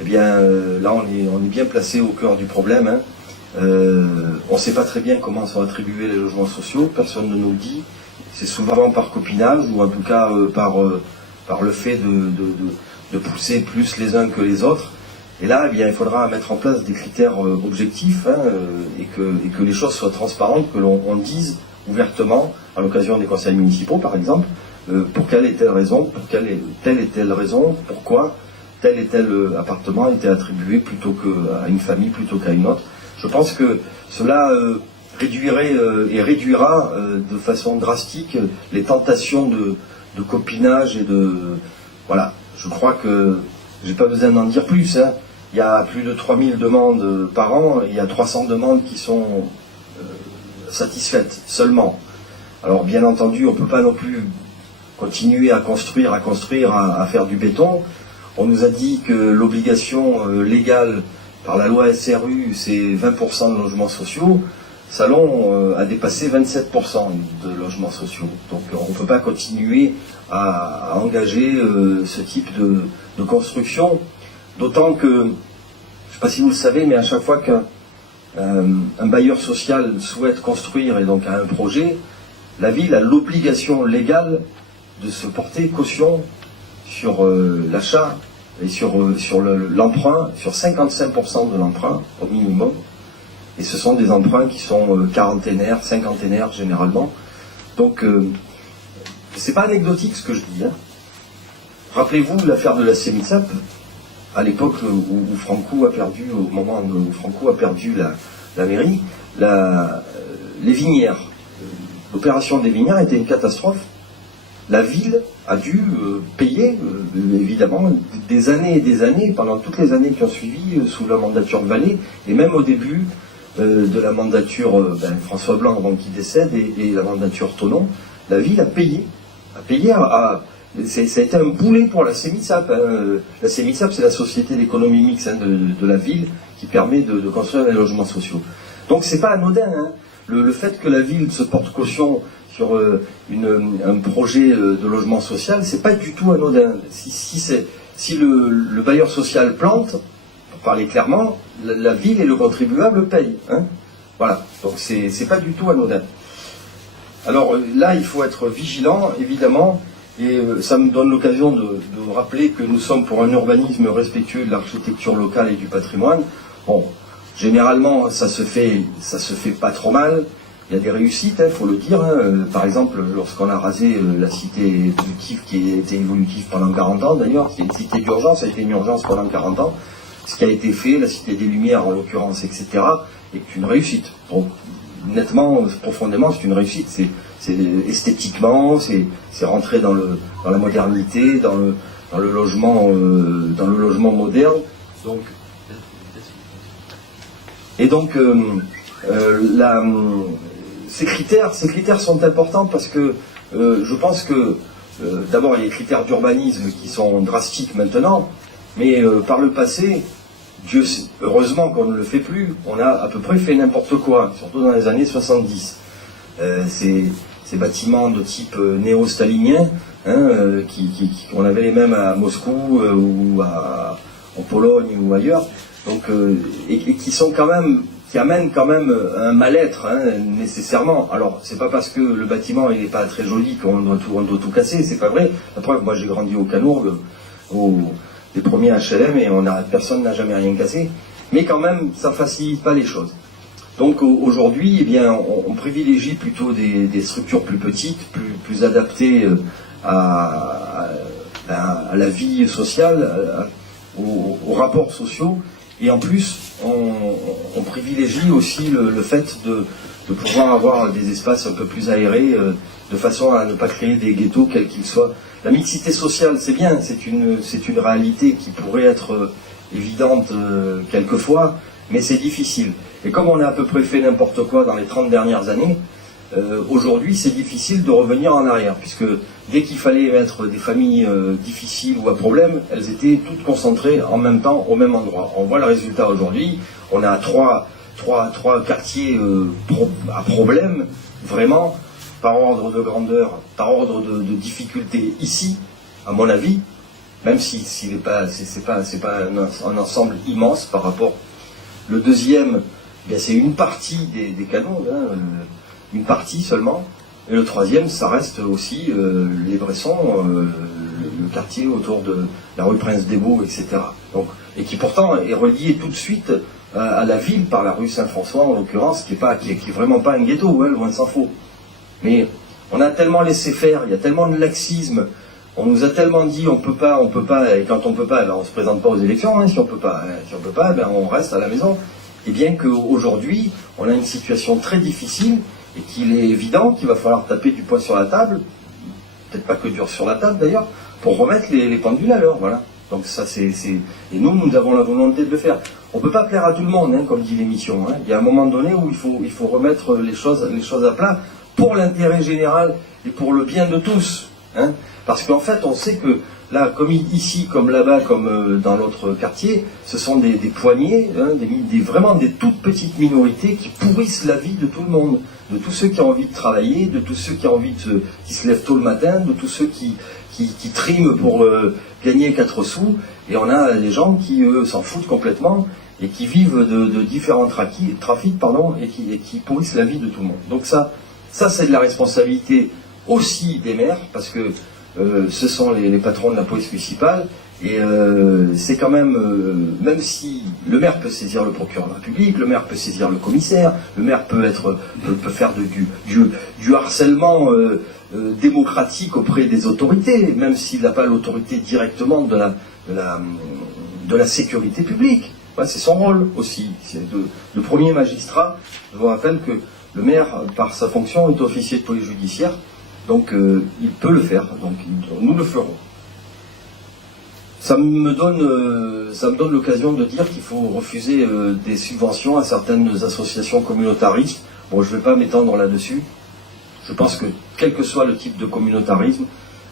eh bien là on est bien placé au cœur du problème. Hein. On ne sait pas très bien comment sont attribués les logements sociaux, personne ne nous le dit. C'est souvent par copinage ou en tout cas par le fait de pousser plus les uns que les autres. Et là, eh bien, il faudra mettre en place des critères objectifs hein, et que les choses soient transparentes, que l'on dise ouvertement, à l'occasion des conseils municipaux par exemple, pour quelle et telle raison, pour telle et telle raison, pourquoi tel et tel appartement a été attribué plutôt qu'à une famille plutôt qu'à une autre. Je pense que cela réduirait et réduira de façon drastique les tentations de copinage et de... Voilà, je crois que j'ai pas besoin d'en dire plus. Hein. Il y a plus de 3000 demandes par an, et il y a 300 demandes qui sont satisfaites seulement. Alors bien entendu, on ne peut pas non plus continuer à construire, à faire du béton. On nous a dit que l'obligation légale par la loi SRU, c'est 20% de logements sociaux. Salon a dépassé 27% de logements sociaux. Donc on ne peut pas continuer à engager ce type de construction. D'autant que, je ne sais pas si vous le savez, mais à chaque fois qu'un bailleur social souhaite construire et donc a un projet, la ville a l'obligation légale de se porter caution sur l'achat et sur l'emprunt, sur 55% de l'emprunt au minimum. Et ce sont des emprunts qui sont quarantenaires, cinquantenaires généralement. Donc, c'est pas anecdotique ce que je dis. Hein. Rappelez-vous l'affaire de la Sémitsap, à l'époque où Franco a perdu, au moment où Franco a perdu la mairie, les Vinières. L'opération des Vinières était une catastrophe. La ville a dû payer, évidemment, des années et des années, pendant toutes les années qui ont suivi, sous la mandature de Vallée, et même au début de la mandature François Blanc avant qu'il décède, et la mandature Thonon, la ville a payé. Ça a été un boulet pour la Sémitsap. Hein. La Sémitsap, c'est la société d'économie mixte hein, de la ville qui permet de construire les logements sociaux. Donc c'est pas anodin. Hein. Le fait que la ville se porte caution sur un projet de logement social, c'est pas du tout anodin. Si le bailleur social plante, pour parler clairement, la ville et le contribuable payent. Hein. Voilà. Donc c'est pas du tout anodin. Alors là, il faut être vigilant, évidemment. Et ça me donne l'occasion de rappeler que nous sommes pour un urbanisme respectueux de l'architecture locale et du patrimoine. Bon, généralement, ça se fait pas trop mal. Il y a des réussites, il faut le dire. Hein. Par exemple, lorsqu'on a rasé la cité évolutive, qui était évolutive pendant 40 ans d'ailleurs, c'est une cité d'urgence, ça a été une urgence pendant 40 ans. Ce qui a été fait, la cité des Lumières en l'occurrence, etc., est une réussite. Donc, nettement, profondément, c'est une réussite. C'est esthétiquement, c'est rentrer dans la modernité, dans le logement moderne. Donc, et donc ces critères sont importants parce que je pense que d'abord il y a les critères d'urbanisme qui sont drastiques maintenant, mais par le passé, heureusement qu'on ne le fait plus, on a à peu près fait n'importe quoi, surtout dans les années 70. Ces bâtiments de type néo-stalinien, hein, on avait les mêmes à Moscou ou en Pologne ou ailleurs, donc, et qui sont quand même, qui amènent quand même un mal-être hein, nécessairement. Alors c'est pas parce que le bâtiment il n'est pas très joli qu'on doit tout casser, c'est pas vrai. La preuve, moi j'ai grandi au Canourgue, les premiers HLM, et personne n'a jamais rien cassé. Mais quand même, ça facilite pas les choses. Donc aujourd'hui, eh bien, on privilégie plutôt des structures plus petites, plus adaptées à la vie sociale, aux rapports sociaux. Et en plus, on privilégie aussi le fait de pouvoir avoir des espaces un peu plus aérés, de façon à ne pas créer des ghettos quels qu'ils soient. La mixité sociale, c'est bien, c'est une réalité qui pourrait être évidente quelquefois, mais c'est difficile. Et comme on a à peu près fait n'importe quoi dans les 30 dernières années, aujourd'hui c'est difficile de revenir en arrière, puisque dès qu'il fallait mettre des familles difficiles ou à problème, elles étaient toutes concentrées en même temps au même endroit. On voit le résultat aujourd'hui, on a trois quartiers à problème, vraiment, par ordre de grandeur, par ordre de difficulté ici, à mon avis, même si c'est pas un ensemble immense par rapport. Le deuxième, bien, c'est une partie des canaux, hein, une partie seulement. Et le troisième, ça reste aussi les Bressons, le quartier autour de la rue Prince des Baux, etc. Donc, et qui pourtant est relié tout de suite à la ville par la rue Saint-François, en l'occurrence, qui est vraiment pas un ghetto, hein, loin de s'en faut. Mais on a tellement laissé faire, il y a tellement de laxisme, on nous a tellement dit on peut pas, et quand on peut pas, ben on se présente pas aux élections, hein, si on peut pas, ben on reste à la maison. Et bien qu'aujourd'hui, on a une situation très difficile, et qu'il est évident qu'il va falloir taper du poing sur la table, peut-être pas que dur sur la table d'ailleurs, pour remettre les pendules à l'heure, voilà. Donc ça et nous avons la volonté de le faire. On ne peut pas plaire à tout le monde, hein, comme dit l'émission. Hein. Il y a un moment donné où il faut remettre les choses à plat pour l'intérêt général et pour le bien de tous. Hein. Parce qu'en fait, on sait que là, comme ici, comme là-bas, comme dans l'autre quartier, ce sont des poignées, hein, vraiment des toutes petites minorités qui pourrissent la vie de tout le monde. De tous ceux qui ont envie de travailler, de tous ceux qui se lèvent tôt le matin, de tous ceux qui triment pour gagner 4 sous, et on a les gens qui, eux, s'en foutent complètement, et qui vivent de différents trafics, et qui pourrissent la vie de tout le monde. Donc ça c'est de la responsabilité aussi des maires, parce que ce sont les patrons de la police municipale, et c'est quand même, même si le maire peut saisir le procureur de la République, le maire peut saisir le commissaire, le maire peut faire du harcèlement démocratique auprès des autorités, même s'il n'a pas l'autorité directement de la sécurité publique. Ouais, c'est son rôle aussi. C'est le premier magistrat. Je vous rappelle que le maire, par sa fonction, est officier de police judiciaire, donc il peut le faire. Donc nous le ferons. Ça me donne l'occasion de dire qu'il faut refuser des subventions à certaines associations communautaristes. Bon, je ne vais pas m'étendre là-dessus. Je pense que, quel que soit le type de communautarisme,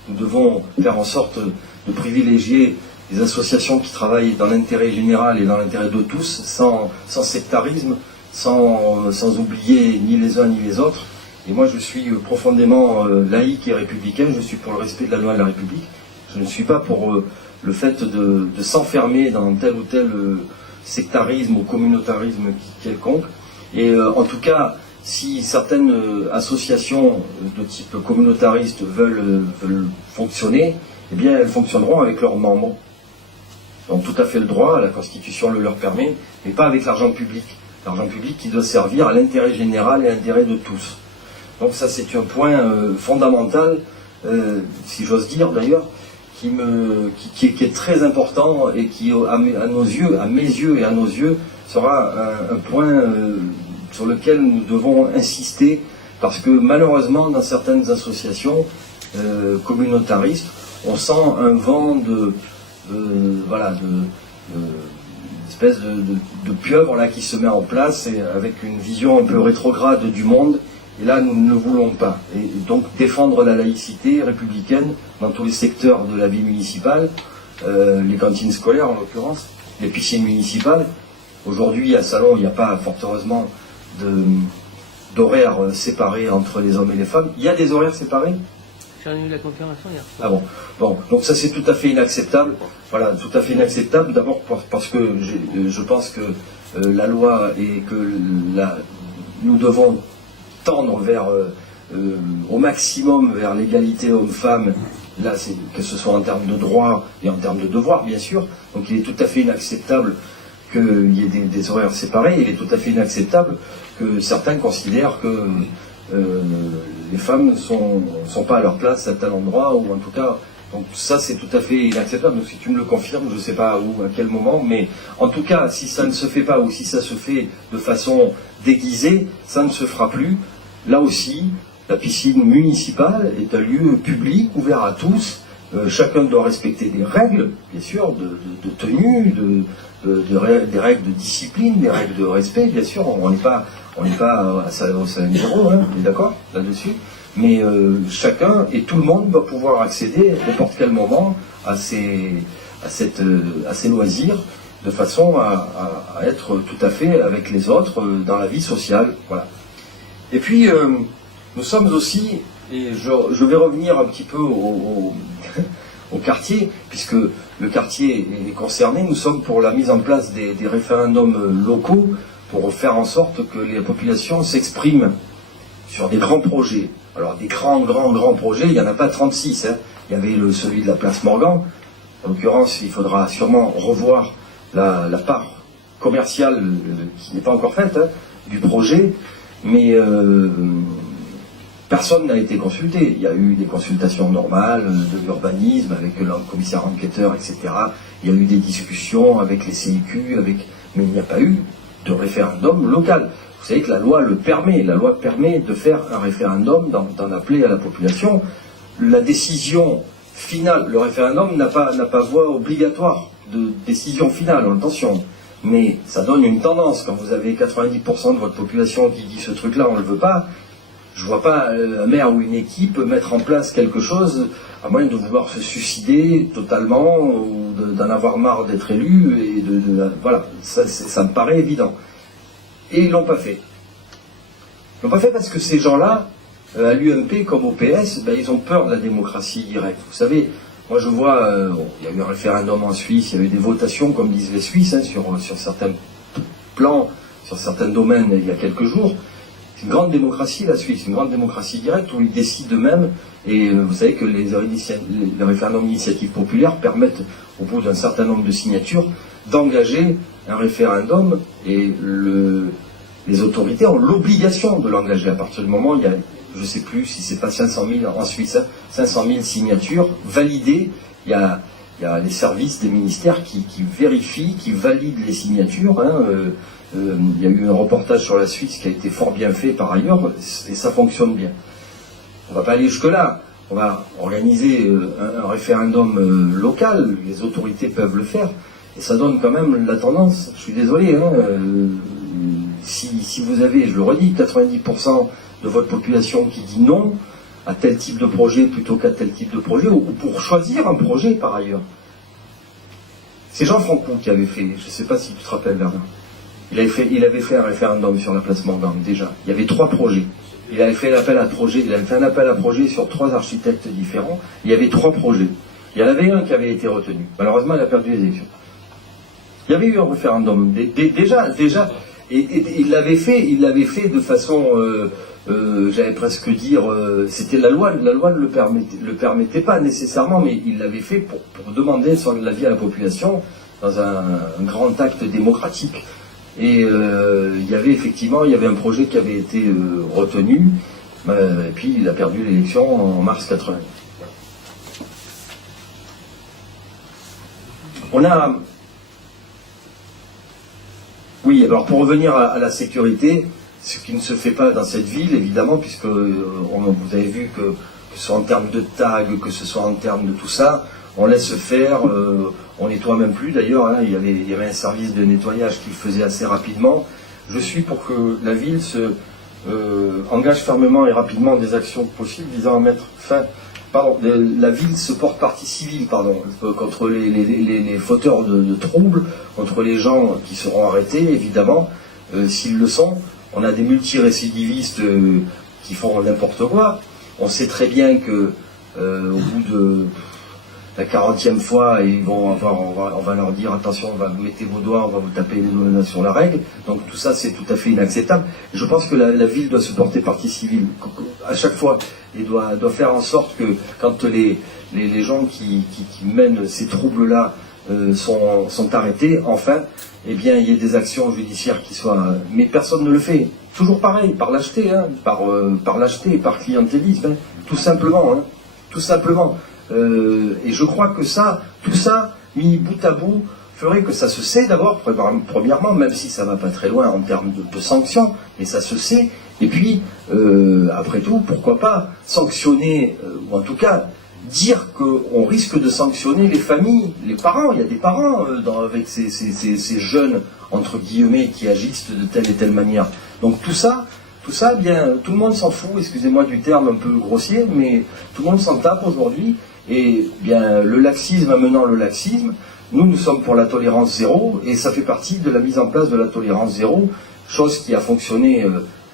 nous devons faire en sorte de privilégier les associations qui travaillent dans l'intérêt général et dans l'intérêt de tous, sans sectarisme, sans oublier ni les uns ni les autres. Et moi, je suis profondément laïque et républicain. Je suis pour le respect de la loi de la République. Je ne suis pas pour le fait de s'enfermer dans tel ou tel sectarisme ou communautarisme quelconque. Et en tout cas, si certaines associations de type communautariste veulent fonctionner, eh bien elles fonctionneront avec leurs membres. Donc tout à fait le droit, la Constitution le leur permet, mais pas avec l'argent public. L'argent public qui doit servir à l'intérêt général et à l'intérêt de tous. Donc ça c'est un point fondamental, si j'ose dire d'ailleurs, qui est très important et qui, à mes yeux et à nos yeux, sera un point sur lequel nous devons insister, parce que malheureusement, dans certaines associations communautaristes, on sent un vent espèce de pieuvre là qui se met en place, et avec une vision un peu rétrograde du monde. Et là, nous ne le voulons pas. Et donc, défendre la laïcité républicaine dans tous les secteurs de la vie municipale, les cantines scolaires en l'occurrence, les piscines municipales. Aujourd'hui, à Salon, il n'y a pas, fort heureusement, d'horaires séparés entre les hommes et les femmes. Il y a des horaires séparés ? J'ai eu la confirmation hier. Ah bon. Bon, donc ça c'est tout à fait inacceptable. Voilà, tout à fait inacceptable. D'abord parce que je pense que la loi et que nous devons tendre vers au maximum vers l'égalité homme-femme, là que ce soit en termes de droits et en termes de devoirs bien sûr. Donc il est tout à fait inacceptable qu'il y ait des horaires séparés. Il est tout à fait inacceptable que certains considèrent que les femmes ne sont pas à leur place à tel endroit, ou en tout cas, donc ça c'est tout à fait inacceptable. Donc si tu me le confirmes, je ne sais pas où, à quel moment, mais en tout cas, si ça ne se fait pas, ou si ça se fait de façon déguisée, ça ne se fera plus. Là aussi, la piscine municipale est un lieu public, ouvert à tous. Chacun doit respecter des règles, bien sûr, de tenue, des règles de discipline, des règles de respect, bien sûr. On n'est pas à Saint-Zéro, hein, on est d'accord là-dessus. Mais chacun et tout le monde doit pouvoir accéder à n'importe quel moment à ces loisirs, de façon à être tout à fait avec les autres dans la vie sociale. Voilà. Et puis, nous sommes aussi, et je vais revenir un petit peu au au quartier, puisque le quartier est concerné. Nous sommes pour la mise en place des référendums locaux pour faire en sorte que les populations s'expriment sur des grands projets. Alors des grands projets, il n'y en a pas 36. Hein. Il y avait celui de la place Morgan. En l'occurrence, il faudra sûrement revoir la part commerciale qui n'est pas encore faite hein, du projet, mais personne n'a été consulté. Il y a eu des consultations normales de l'urbanisme avec le commissaire enquêteur, etc. Il y a eu des discussions avec les CIQ, mais il n'y a pas eu de référendum local. Vous savez que la loi le permet. La loi permet de faire un référendum, d'en appeler à la population. La décision finale, le référendum n'a pas voie obligatoire de décision finale, attention. Mais ça donne une tendance. Quand vous avez 90% de votre population qui dit ce truc-là, on ne le veut pas, je ne vois pas un maire ou une équipe mettre en place quelque chose, à moins de vouloir se suicider totalement, ou d'en avoir marre d'être élu, et voilà, ça me paraît évident. Et ils ne l'ont pas fait. Ils ne l'ont pas fait parce que ces gens-là, à l'UMP comme au PS, ils ont peur de la démocratie directe. Vous savez, moi je vois, il y a eu un référendum en Suisse, il y a eu des votations, comme disent les Suisses, hein, sur certains plans, sur certains domaines il y a quelques jours. C'est une grande démocratie la Suisse, une grande démocratie directe où ils décident eux-mêmes. Et vous savez que les référendums d'initiative populaire permettent, au bout d'un certain nombre de signatures, d'engager un référendum et les autorités ont l'obligation de l'engager. À partir du moment où il y a, je ne sais plus si c'est pas 500 000 en Suisse, 500 000 signatures validées, il y a les services des ministères qui vérifient, qui valident les signatures. Hein, il y a eu un reportage sur la Suisse qui a été fort bien fait par ailleurs, et ça fonctionne bien. On ne va pas aller jusque-là. On va organiser un référendum local, les autorités peuvent le faire, et ça donne quand même la tendance. Je suis désolé, hein, si vous avez, je le redis, 90% de votre population qui dit non à tel type de projet plutôt qu'à tel type de projet, ou pour choisir un projet par ailleurs. C'est Jean Franco qui avait fait, je ne sais pas si tu te rappelles, Bernard, il avait fait un référendum sur la place Morgan, déjà. Il y avait 3 projets. Il avait fait un appel à projet sur 3 architectes différents. Il y avait 3 projets. Il y en avait un qui avait été retenu. Malheureusement, il a perdu les élections. Il y avait eu un référendum, déjà, et il l'avait fait de façon, j'allais presque dire, c'était la loi ne le permettait pas nécessairement, mais il l'avait fait pour demander l'avis à la population dans un grand acte démocratique. Et il y avait un projet qui avait été retenu, et puis il a perdu l'élection en mars 80. Oui, alors pour revenir à la sécurité, ce qui ne se fait pas dans cette ville, évidemment, puisque vous avez vu que ce soit en termes de tags, que ce soit en termes de tout ça, on laisse faire, on nettoie même plus d'ailleurs, hein, il y avait un service de nettoyage qui le faisait assez rapidement. Je suis pour que la ville engage fermement et rapidement des actions possibles visant à mettre fin... la ville se porte partie civile, contre les fauteurs de troubles, contre les gens qui seront arrêtés, évidemment, s'ils le sont. On a des multirécidivistes qui font n'importe quoi. On sait très bien que au bout de la 40e fois, on va leur dire attention, on va vous mettre vos doigts, on va vous taper les doigts sur la règle. Donc tout ça, c'est tout à fait inacceptable. Je pense que la ville doit se porter partie civile à chaque fois et doit faire en sorte que quand les gens qui mènent ces troubles-là sont arrêtés, enfin, eh bien, il y ait des actions judiciaires qui soient... Mais personne ne le fait. Toujours pareil, par lâcheté, hein, par lâcheté, par clientélisme, hein, tout simplement. Hein, tout simplement. Et je crois que tout ça, mis bout à bout, ferait que ça se sait d'abord, premièrement, même si ça ne va pas très loin en termes de sanctions, mais ça se sait. Et puis, après tout, pourquoi pas sanctionner, ou en tout cas, dire qu'on risque de sanctionner les familles, les parents. Il y a des parents avec ces jeunes, entre guillemets, qui agissent de telle et telle manière. Donc tout ça, bien, tout le monde s'en fout, excusez-moi du terme un peu grossier, mais tout le monde s'en tape aujourd'hui. Et bien, le laxisme amenant le laxisme, nous sommes pour la tolérance zéro, et ça fait partie de la mise en place de la tolérance zéro, chose qui a fonctionné,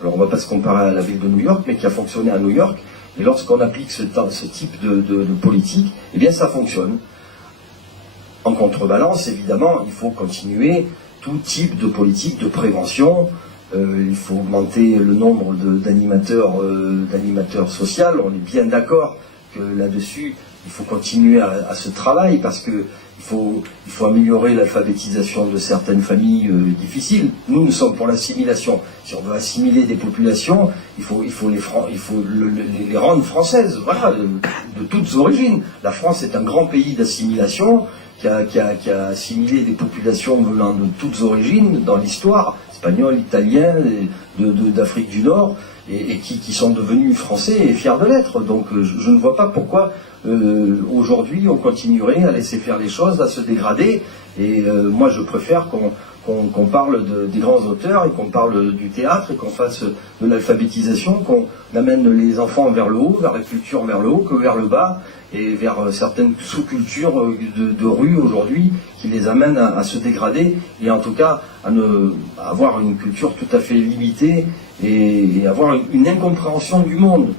alors on ne va pas se comparer à la ville de New York, mais qui a fonctionné à New York, Et lorsqu'on applique ce type de politique, eh bien ça fonctionne. En contrebalance, évidemment, il faut continuer tout type de politique de prévention. Il faut augmenter le nombre d'animateurs sociaux. On est bien d'accord que là-dessus, il faut continuer à ce travail parce que il faut améliorer l'alphabétisation de certaines familles difficiles. Nous sommes pour l'assimilation. Si on veut assimiler des populations, il faut les rendre françaises, voilà, de toutes origines. La France est un grand pays d'assimilation qui a assimilé des populations venant de toutes origines dans l'histoire, espagnols, italiens, d'Afrique du Nord, et qui sont devenus français et fiers de l'être. Donc je ne vois pas pourquoi aujourd'hui on continuerait à laisser faire les choses, à se dégrader. Et moi je préfère qu'on parle des grands auteurs et qu'on parle du théâtre et qu'on fasse de l'alphabétisation, qu'on amène les enfants vers le haut, vers la culture vers le haut, que vers le bas, et vers certaines sous-cultures de rue aujourd'hui qui les amènent à se dégrader et en tout cas à avoir une culture tout à fait limitée et avoir une incompréhension du monde.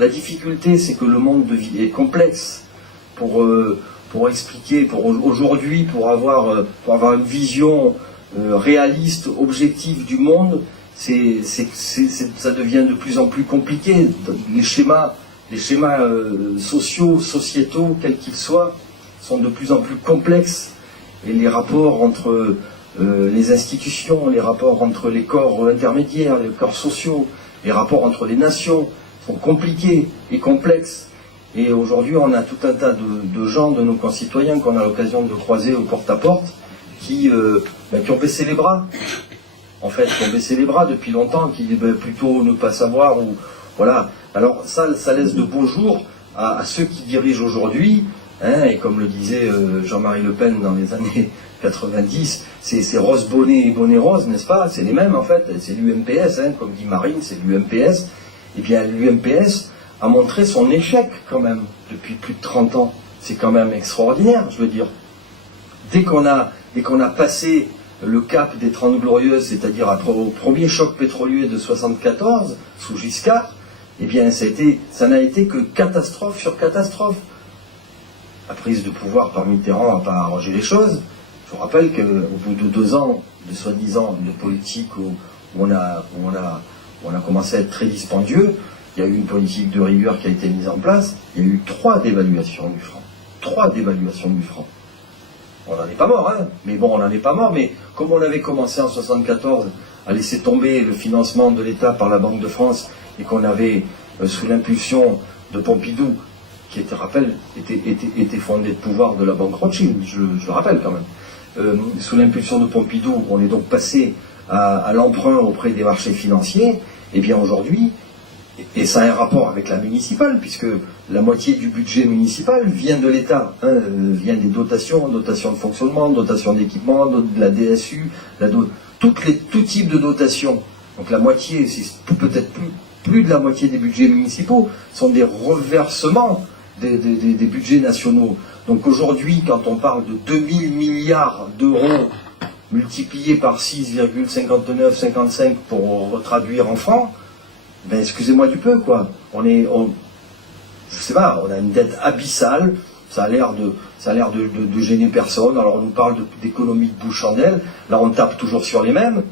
La difficulté, c'est que le monde est complexe pour expliquer, aujourd'hui, pour avoir une vision réaliste, objective du monde, ça devient de plus en plus compliqué. Les schémas sociaux, sociétaux, quels qu'ils soient, sont de plus en plus complexes. Et les rapports entre les institutions, les rapports entre les corps intermédiaires, les corps sociaux, les rapports entre les nations sont compliqués et complexes. Et aujourd'hui, on a tout un tas de gens, de nos concitoyens, qu'on a l'occasion de croiser au porte-à-porte, qui ont baissé les bras. En fait, qui ont baissé les bras depuis longtemps, qui plutôt ne pas savoir ou voilà. Alors ça laisse de beaux jours à ceux qui dirigent aujourd'hui, hein, et comme le disait Jean-Marie Le Pen dans les années 90, c'est rose bonnet et bonnet rose, n'est-ce pas? C'est les mêmes en fait, c'est l'UMPS, hein, comme dit Marine, c'est l'UMPS. Eh bien l'UMPS a montré son échec quand même depuis plus de 30 ans. C'est quand même extraordinaire, je veux dire. Dès qu'on a passé le cap des 30 glorieuses, c'est-à-dire au premier choc pétrolier de 74, sous Giscard, eh bien ça n'a été que catastrophe sur catastrophe. La prise de pouvoir par Mitterrand n'a pas arrangé les choses. Je vous rappelle qu'au bout de 2 ans de soi-disant de politique où on a commencé à être très dispendieux, il y a eu une politique de rigueur qui a été mise en place, il y a eu 3 dévaluations du franc. 3 dévaluations du franc. On n'en est pas mort, hein, mais bon, on n'en est pas mort, mais comme on avait commencé en 74 à laisser tomber le financement de l'État par la Banque de France et qu'on avait, sous l'impulsion de Pompidou, qui était fondé de pouvoir de la Banque Rothschild, je le rappelle quand même, sous l'impulsion de Pompidou, on est donc passé à l'emprunt auprès des marchés financiers, et bien aujourd'hui, et ça a un rapport avec la municipale, puisque la moitié du budget municipal vient de l'État, hein, vient des dotations de fonctionnement, dotations d'équipement, de la DSU, tout type de dotation. Donc la moitié, c'est peut-être plus de la moitié des budgets municipaux, sont des reversements des budgets nationaux. Donc aujourd'hui, quand on parle de 2000 milliards d'euros multipliés par 6,59-55 pour retraduire en francs, ben excusez-moi du peu, quoi. Je sais pas, on a une dette abyssale, ça a l'air de gêner personne. Alors on nous parle d'économie de bouche-chandelle, là on tape toujours sur les mêmes,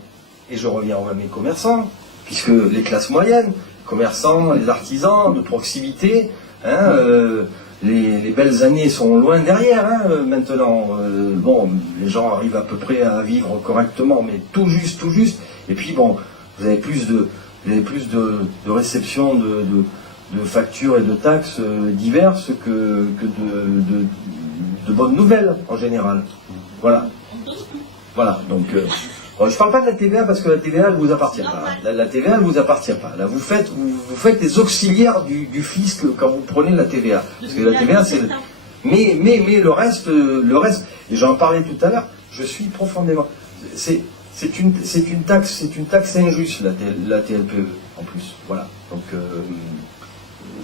et je reviens aux mêmes commerçants, puisque les classes moyennes, commerçants, les artisans de proximité, hein, les belles années sont loin derrière, hein, maintenant. Bon, les gens arrivent à peu près à vivre correctement, mais tout juste. Et puis bon, vous avez plus de réception de factures et de taxes diverses que de bonnes nouvelles en général. Voilà. Donc, je ne parle pas de la TVA parce que la TVA, elle ne vous appartient pas. La TVA, elle ne vous appartient pas. Là, vous faites des auxiliaires du fisc quand vous prenez la TVA. Parce que la TVA, c'est... Mais le reste, et j'en parlais tout à l'heure, je suis profondément... C'est une taxe injuste, la TLPE, en plus. Voilà. Donc,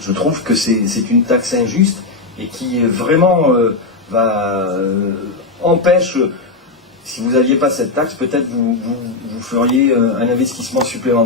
je trouve que c'est une taxe injuste et qui vraiment empêche. Si vous n'aviez pas cette taxe, peut-être vous feriez un investissement supplémentaire.